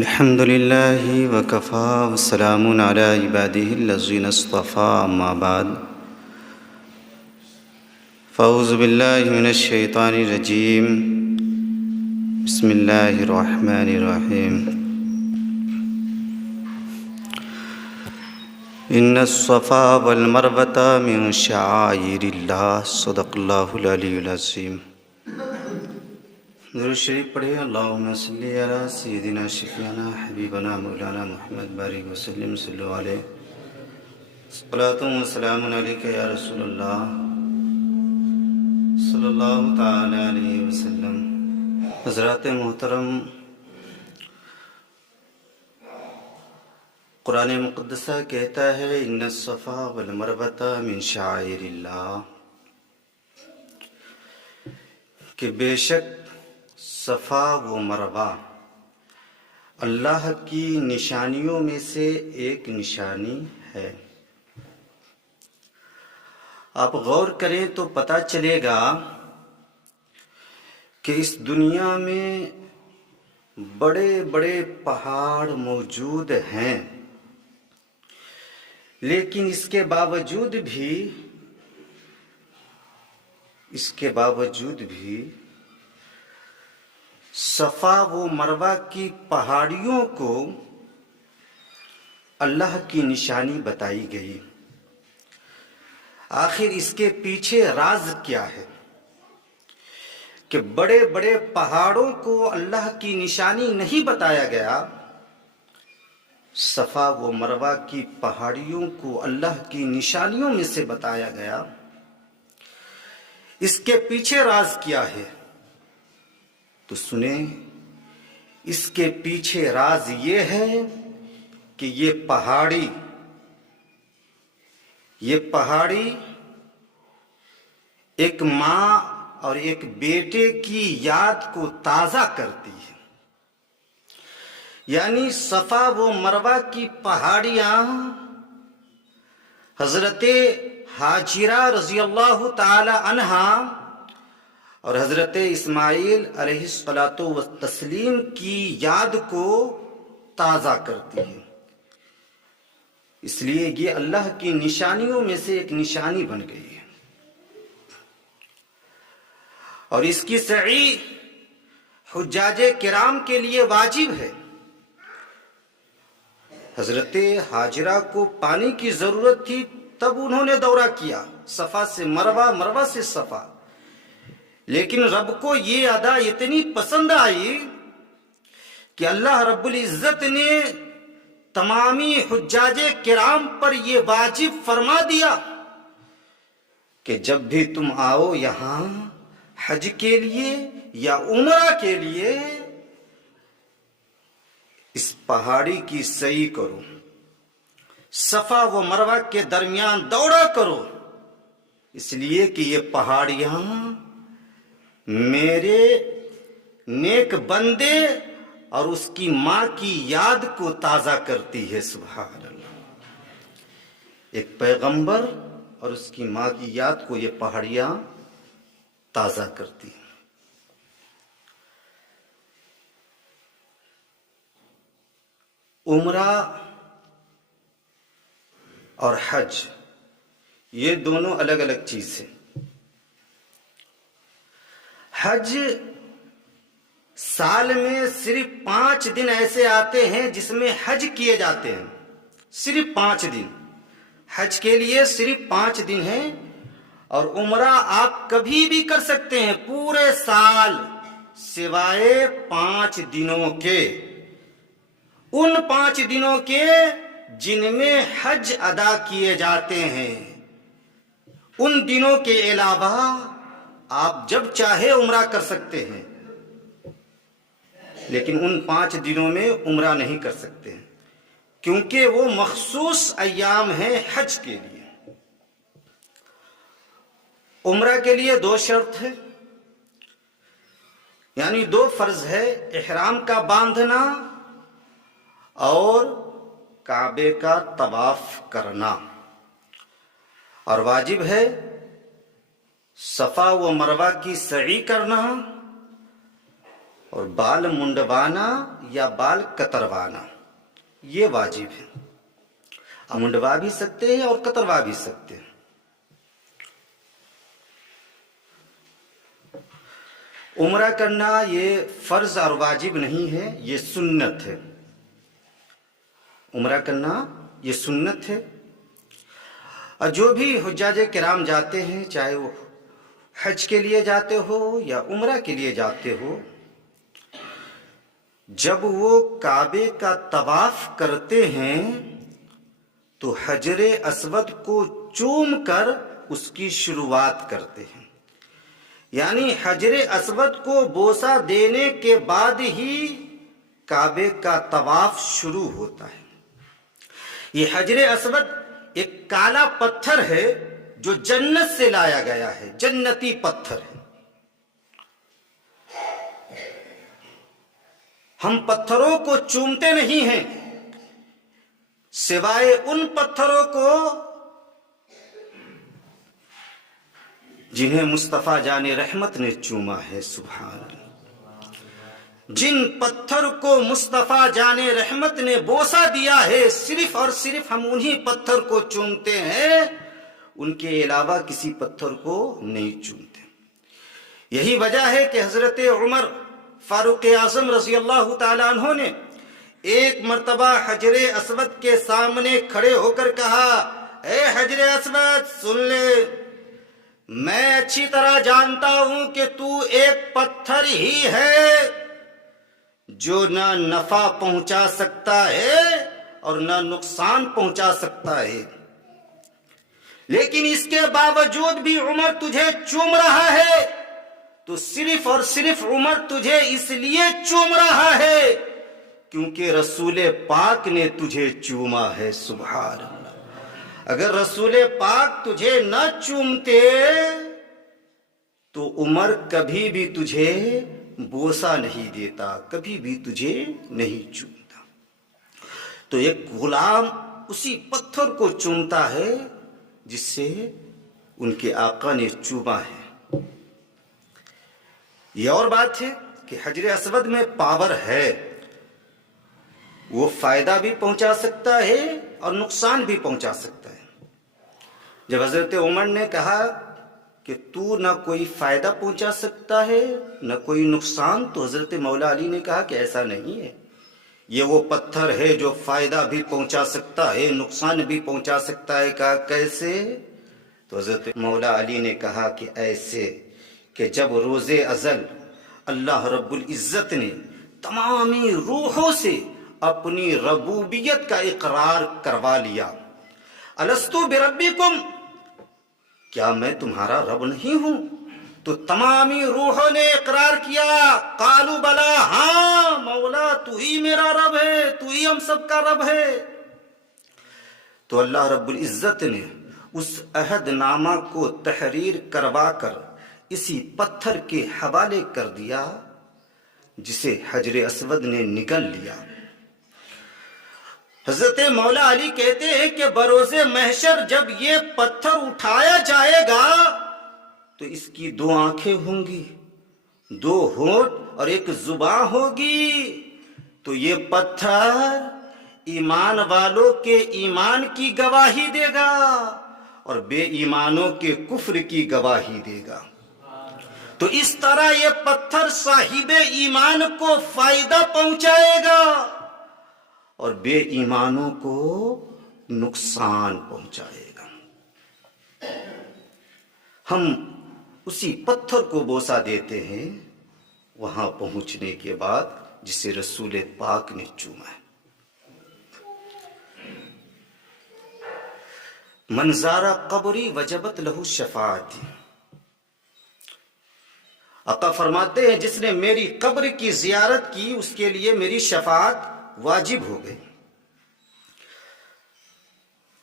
الحمد لله وكفى وسلام على عباده الذين اصطفى أما بعد فأعوذ بالله من الشيطان الرجيم بسم الله الرحمن الرحيم إن الصفا والمروة من شعائر الله صدق الله العلي العظيم. درود شریف پڑھے. اللہم صلی علی سیدنا شفیعنا حبیبنا مولانا محمد بارک وسلم صلی اللہ علیہ صلاۃ و سلام علیک یا رسول اللہ صلی اللہ تعالی علیہ وسلم. حضرات محترم، قرآن مقدسہ کہتا ہے ان الصفا والمروۃ من شعائر اللہ، کہ بے شک صفا و مروہ اللہ کی نشانیوں میں سے ایک نشانی ہے. آپ غور کریں تو پتہ چلے گا کہ اس دنیا میں بڑے بڑے پہاڑ موجود ہیں، لیکن اس کے باوجود بھی صفا و مروہ کی پہاڑیوں کو اللہ کی نشانی بتائی گئی. آخر اس کے پیچھے راز کیا ہے کہ بڑے بڑے پہاڑوں کو اللہ کی نشانی نہیں بتایا گیا، صفا و مروہ کی پہاڑیوں کو اللہ کی نشانیوں میں سے بتایا گیا؟ اس کے پیچھے راز کیا ہے؟ تو سنیں، اس کے پیچھے راز یہ ہے کہ یہ پہاڑی ایک ماں اور ایک بیٹے کی یاد کو تازہ کرتی ہے. یعنی صفا و مروہ کی پہاڑیاں حضرت ہاجرہ رضی اللہ تعالی عنہا اور حضرت اسماعیل علیہ السلام کی یاد کو تازہ کرتی ہے. اس لیے یہ اللہ کی نشانیوں میں سے ایک نشانی بن گئی ہے، اور اس کی صحیح حجاج کرام کے لیے واجب ہے. حضرت ہاجرہ کو پانی کی ضرورت تھی، تب انہوں نے دورہ کیا صفا سے مروہ، مروہ سے صفا. لیکن رب کو یہ ادا اتنی پسند آئی کہ اللہ رب العزت نے تمامی حجاج کرام پر یہ واجب فرما دیا کہ جب بھی تم آؤ یہاں حج کے لیے یا عمرہ کے لیے، اس پہاڑی کی سعی کرو، صفا و مروہ کے درمیان دورہ کرو، اس لیے کہ یہ پہاڑیاں میرے نیک بندے اور اس کی ماں کی یاد کو تازہ کرتی ہے. سبحان اللہ، ایک پیغمبر اور اس کی ماں کی یاد کو یہ پہاڑیاں تازہ کرتی ہیں. عمرہ اور حج یہ دونوں الگ الگ چیز ہیں. حج سال میں صرف 5 دن ایسے آتے ہیں جس میں حج کیے جاتے ہیں، صرف 5 دن. حج کے لیے صرف 5 دن ہیں، اور عمرہ آپ کبھی بھی کر سکتے ہیں پورے سال سوائے 5 دنوں کے. ان 5 دنوں کے جن میں حج ادا کیے جاتے ہیں، ان دنوں کے علاوہ آپ جب چاہے عمرہ کر سکتے ہیں، لیکن ان 5 دنوں میں عمرہ نہیں کر سکتے ہیں، کیونکہ وہ مخصوص ایام ہیں حج کے لیے. عمرہ کے لیے 2 شرط ہے، یعنی 2 فرض ہے: احرام کا باندھنا اور کعبے کا طواف کرنا. اور واجب ہے صفا و مروہ کی سعی کرنا اور بال منڈوانا یا بال کتروانا یہ واجب ہے. آپ منڈوا بھی سکتے ہیں اور کتروا بھی سکتے ہیں. عمرہ کرنا یہ فرض اور واجب نہیں ہے، یہ سنت ہے. عمرہ کرنا یہ سنت ہے. اور جو بھی حجاج کرام جاتے ہیں، چاہے وہ حج کے لیے جاتے ہو یا عمرہ کے لیے جاتے ہو، جب وہ کعبے کا طواف کرتے ہیں تو حجر اسود کو چوم کر اس کی شروعات کرتے ہیں. یعنی حجر اسود کو بوسہ دینے کے بعد ہی کعبے کا طواف شروع ہوتا ہے. یہ حجر اسود ایک کالا پتھر ہے جو جنت سے لایا گیا ہے، جنتی پتھر ہے. ہم پتھروں کو چومتے نہیں ہیں سوائے ان پتھروں کو جنہیں مصطفیٰ جان رحمت نے چوما ہے. سبحان اللہ. جن پتھر کو مصطفیٰ جان رحمت نے بوسہ دیا ہے، صرف اور صرف ہم انہی پتھر کو چومتے ہیں، ان کے علاوہ کسی پتھر کو نہیں چومتے. یہی وجہ ہے کہ حضرت عمر فاروق اعظم رضی اللہ تعالیٰ عنہ نے ایک مرتبہ حجر اسود کے سامنے کھڑے ہو کر کہا، اے حجر اسود سن لے، میں اچھی طرح جانتا ہوں کہ تو ایک پتھر ہی ہے جو نہ نفع پہنچا سکتا ہے اور نہ نقصان پہنچا سکتا ہے، لیکن اس کے باوجود بھی عمر تجھے چوم رہا ہے تو صرف اور صرف عمر تجھے اس لیے چوم رہا ہے کیونکہ رسول پاک نے تجھے چوما ہے. سبحان اللہ. اگر رسول پاک تجھے نہ چومتے تو عمر کبھی بھی تجھے بوسہ نہیں دیتا، کبھی بھی تجھے نہیں چومتا. تو ایک غلام اسی پتھر کو چومتا ہے جس سے ان کے آقا نے چوما ہے. یہ اور بات ہے کہ حجر اسود میں پاور ہے، وہ فائدہ بھی پہنچا سکتا ہے اور نقصان بھی پہنچا سکتا ہے. جب حضرت عمر نے کہا کہ تو نہ کوئی فائدہ پہنچا سکتا ہے نہ کوئی نقصان، تو حضرت مولا علی نے کہا کہ ایسا نہیں ہے، یہ وہ پتھر ہے جو فائدہ بھی پہنچا سکتا ہے، نقصان بھی پہنچا سکتا ہے. کہا کیسے؟ تو حضرت مولا علی نے کہا کہ ایسے کہ جب روز ازل اللہ رب العزت نے تمامی روحوں سے اپنی ربوبیت کا اقرار کروا لیا، الستو بربکم، کیا میں تمہارا رب نہیں ہوں؟ تو تمامی روحوں نے اقرار کیا، قالوا بلا، ہاں مولا تو ہی میرا رب ہے، تو ہی ہم سب کا رب ہے. تو اللہ رب العزت نے اس عہد نامہ کو تحریر کروا کر اسی پتھر کے حوالے کر دیا جسے حجر اسود نے نگل لیا. حضرت مولا علی کہتے ہیں کہ بروز محشر جب یہ پتھر اٹھایا جائے گا تو اس کی 2 آنکھیں ہوں گی، 2 ہونٹ اور 1 زبان ہوگی. تو یہ پتھر ایمان والوں کے ایمان کی گواہی دے گا اور بے ایمانوں کے کفر کی گواہی دے گا. تو اس طرح یہ پتھر صاحب ایمان کو فائدہ پہنچائے گا اور بے ایمانوں کو نقصان پہنچائے گا. ہم اسی پتھر کو بوسہ دیتے ہیں وہاں پہنچنے کے بعد جسے رسول پاک نے چوما ہے. من زار قبری وجبت لہو شفاعتی، آقا فرماتے ہیں جس نے میری قبر کی زیارت کی اس کے لیے میری شفاعت واجب ہو گئی.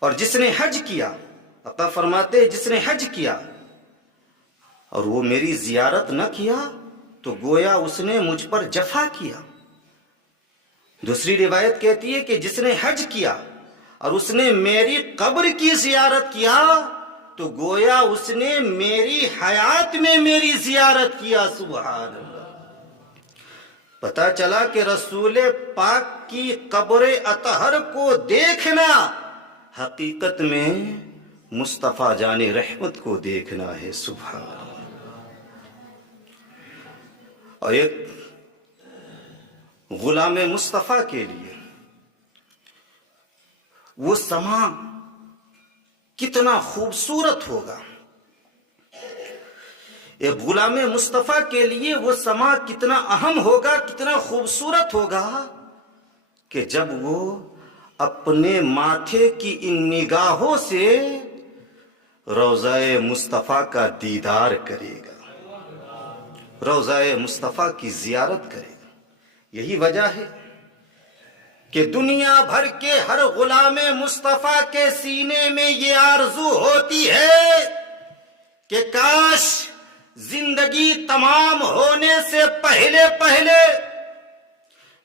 اور جس نے حج کیا، آقا فرماتے ہیں جس نے حج کیا اور وہ میری زیارت نہ کیا تو گویا اس نے مجھ پر جفا کیا. دوسری روایت کہتی ہے کہ جس نے حج کیا اور اس نے میری قبر کی زیارت کیا تو گویا اس نے میری حیات میں میری زیارت کیا. سبحان اللہ. پتہ چلا کہ رسول پاک کی قبر اطہر کو دیکھنا حقیقت میں مصطفیٰ جان رحمت کو دیکھنا ہے. سبحان اللہ. اور ایک غلام مصطفیٰ کے لیے وہ سما کتنا خوبصورت ہوگا. ایک غلام مصطفیٰ کے لیے وہ سما کتنا اہم ہوگا, کتنا خوبصورت ہوگا کہ جب وہ اپنے ماتھے کی ان نگاہوں سے روضہ مصطفیٰ کا دیدار کرے گا, روضہ مصطفیٰ کی زیارت کرے گا. یہی وجہ ہے کہ دنیا بھر کے ہر غلام مصطفیٰ کے سینے میں یہ آرزو ہوتی ہے کہ کاش زندگی تمام ہونے سے پہلے پہلے,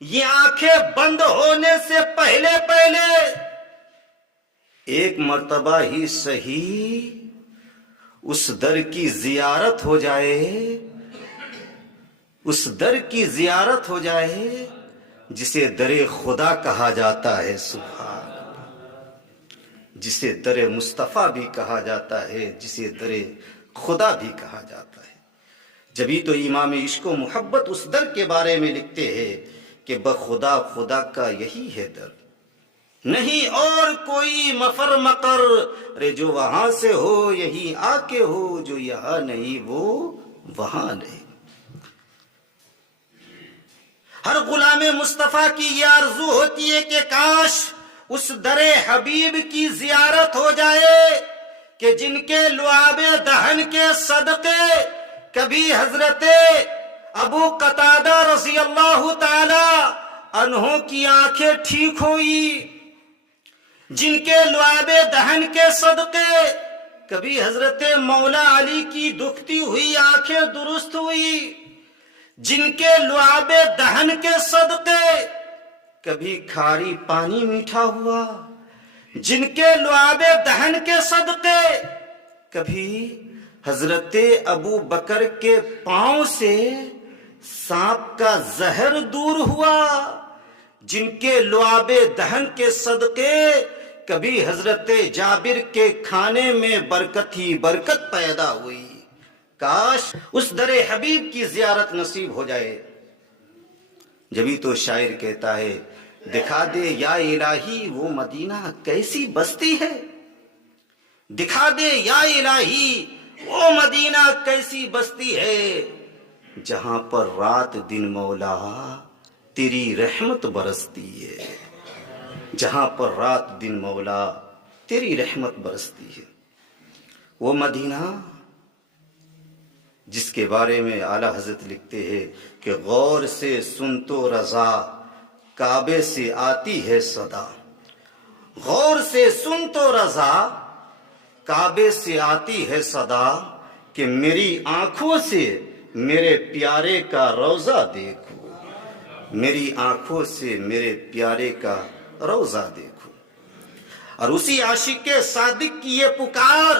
یہ آنکھیں بند ہونے سے پہلے پہلے ایک مرتبہ ہی صحیح اس در کی زیارت ہو جائے, اس در کی زیارت ہو جائے جسے در خدا کہا جاتا ہے. سبحان اللہ. جسے در مصطفیٰ بھی کہا جاتا ہے, جسے در خدا بھی کہا جاتا ہے. جبھی تو امام عشق و محبت اس در کے بارے میں لکھتے ہیں کہ بخدا خدا کا یہی ہے در, نہیں اور کوئی مفر مقر, رے جو وہاں سے ہو یہی آ کے ہو, جو یہاں نہیں وہ وہاں نہیں. ہر غلام مصطفیٰ کی یہ آرزو ہوتی ہے کہ کاش اس در حبیب کی زیارت ہو جائے کہ جن کے لعاب دہن کے صدقے کبھی حضرت ابو قتادہ رضی اللہ تعالی عنہ کی آنکھیں ٹھیک ہوئی, جن کے لعاب دہن کے صدقے کبھی حضرت مولا علی کی دکھتی ہوئی آنکھیں درست ہوئی, جن کے لعاب دہن کے صدقے کبھی کھاری پانی میٹھا ہوا, جن کے لعاب دہن کے صدقے کبھی حضرت ابو بکر کے پاؤں سے سانپ کا زہر دور ہوا, جن کے لعاب دہن کے صدقے کبھی حضرت جابر کے کھانے میں برکت ہی برکت پیدا ہوئی. کاش اس در حبیب کی زیارت نصیب ہو جائے. جبھی تو شاعر کہتا ہے دکھا دے یا الہی وہ مدینہ کیسی بستی ہے, دکھا دے یا الہی وہ مدینہ کیسی بستی ہے, جہاں پر رات دن مولا تیری رحمت برستی ہے, جہاں پر رات دن مولا تیری رحمت برستی ہے. وہ مدینہ جس کے بارے میں اعلیٰ حضرت لکھتے ہیں کہ غور سے سن تو رضا کعبے سے آتی ہے صدا, غور سے سن تو رضا کعبے سے آتی ہے صدا, کہ میری آنکھوں سے میرے پیارے کا روضہ دیکھو, میری آنکھوں سے میرے پیارے کا روضہ دیکھو. اور اسی عاشق صادق کی یہ پکار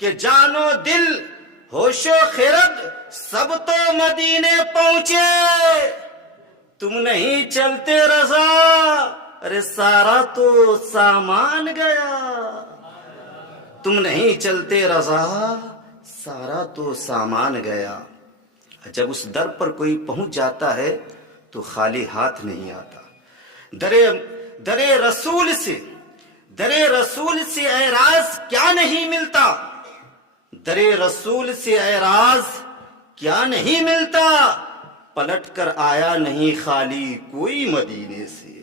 کہ جان و دل ہوش و خرد سب تو مدینے پہنچے, تم نہیں چلتے رضا ارے سارا تو سامان گیا, تم نہیں چلتے رضا سارا تو سامان گیا. جب اس در پر کوئی پہنچ جاتا ہے تو خالی ہاتھ نہیں آتا. در رسول سے اعراض کیا نہیں ملتا, در رسول سے اعراض کیا نہیں ملتا, پلٹ کر آیا نہیں خالی کوئی مدینے سے,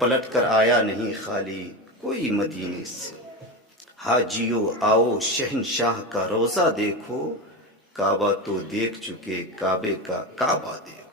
پلٹ کر آیا نہیں خالی کوئی مدینے سے. حاجیو آؤ شہنشاہ کا روضہ دیکھو, کعبہ تو دیکھ چکے کعبے کا کعبہ دیکھو.